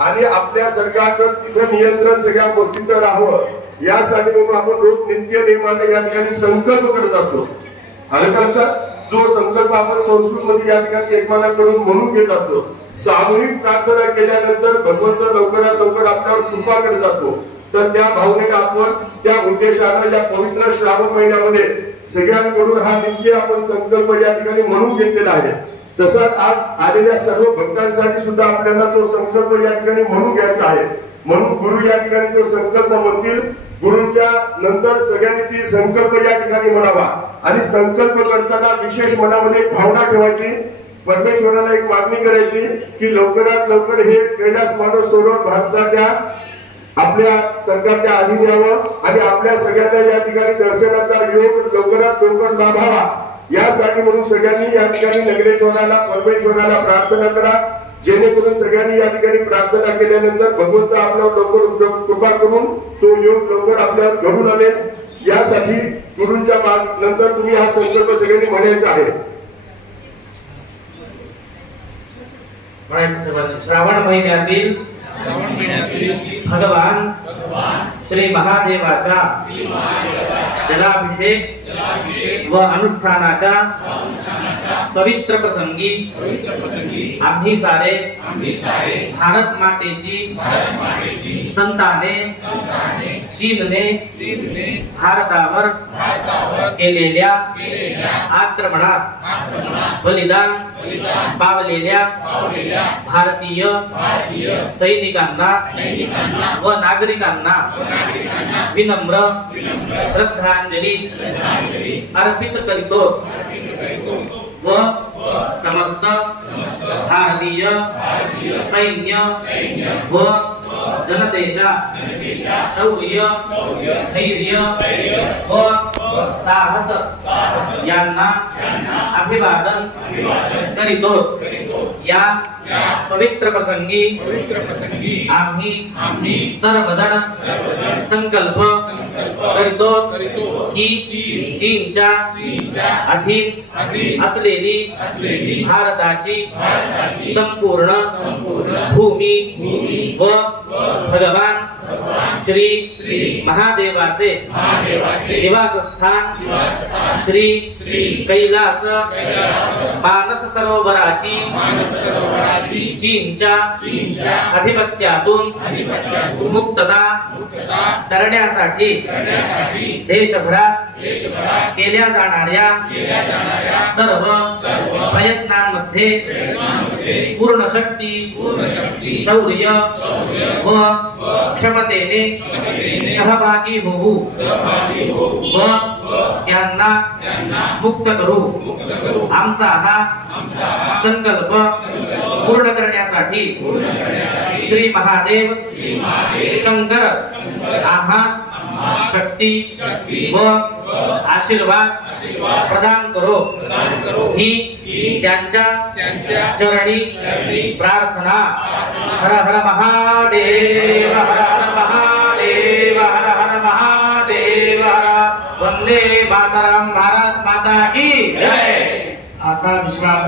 आणि आपल्या सरकारचं तिथं नियंत्रण सगळ्या गोष्टींचं राहावं यासाठी म्हणून आपण रोज नित्य नेमाने या ठिकाणी संकल्प करत असतो. आणि त्याचा जो संकल्प आपण संस्कृत मध्ये या ठिकाणी एकमेकांकडून म्हणून घेत असतो. सामूहिक प्रार्थना केल्यानंतर भगवंत लवकरात लवकर आपल्यावर कृपा करत असतो. तर त्या भावनेने आपण त्या उद्देशाने या पवित्र श्रावण महिन्यामध्ये सगळ्यांकडून हा नित्य आपण संकल्प या ठिकाणी म्हणून घेतलेला आहे. तसाच आज आलेल्या सर्व भक्तांसाठी सुद्धा आपल्याला तो संकल्प या ठिकाणी म्हणून घ्यायचा आहे. म्हणून गुरु या ठिकाणी तो संकल्प म्हणतील. गुरुंच्या नंतर सगळ्यांनी ती संकल्प या ठिकाणी म्हणावा आणि संकल्प करताना विशेष मनामध्ये भावना ठेवायची. परमेश्वराला एक मागणी करायची की लवकरात लवकर हे कैलास मानव सरोवर भारताच्या आपल्या सरकारच्या अधीन यावं आणि आपल्या सगळ्यांना या ठिकाणी दर्शनाचा योग लवकरात लवकर लाभावा यासाठी म्हणून सगळ्यांनी या ठिकाणी नगरेश्वराला परमेश्वराला प्रार्थना करा. जेणेकरून सगळ्यांनी या ठिकाणी प्रार्थना केल्यानंतर भगवंत आपल्यावर लवकर कृपा करून तो योग लवकर आपल्यावर घडून आणेल. यासाठी गुरूंच्या नंतर तुम्ही हा संकल्प सगळ्यांनी म्हणायचा आहे. श्रावण महिन्यातील भगवान श्री महादेवाचा जलाभिषेक व अनुष्ठानाच्या पवित्र प्रसंगी आम्ही सारे भारत मातेची संताने चीनने भारतावर केलेल्या आक्रमणात बलिदान पावलेल्या भारतीय सैनिकांना व नागरिकांना विनम्र श्रद्धांजली अर्पित करीतो व समस्त भारतीय सैन्य व जनतेच्या शौर्य धैर्य व साहस यांना अभिवादन करीतो. या पवित्र प्रसंगी आम्ही सर्वजण संकल्प करीतो की चीनच्या अधीन असलेली भारताची संपूर्ण भूमी व भगवान श्री महादेवाचे निवासस्थान श्री कैलास मानस सरोवराची चीनच्या अधिपत्यातून मुक्तता करण्यासाठी देशभरात केल्या जाणाऱ्या सर्व प्रयत्नांमध्ये पूर्ण शक्ती शौर्य व क्षमतेने सहभागी होऊ व त्यांना मुक्त करू. आमचा हा संकल्प पूर्ण करण्यासाठी श्री महादेव शंकर आम्हास शक्ती व आशीर्वाद प्रदान करो ही त्यांच्या चरणी प्रार्थना. हर हर महादेव हर हर महादेव हर हर महादेव हर. वंदे मातरम. भारत माता की जय. आता विश्वास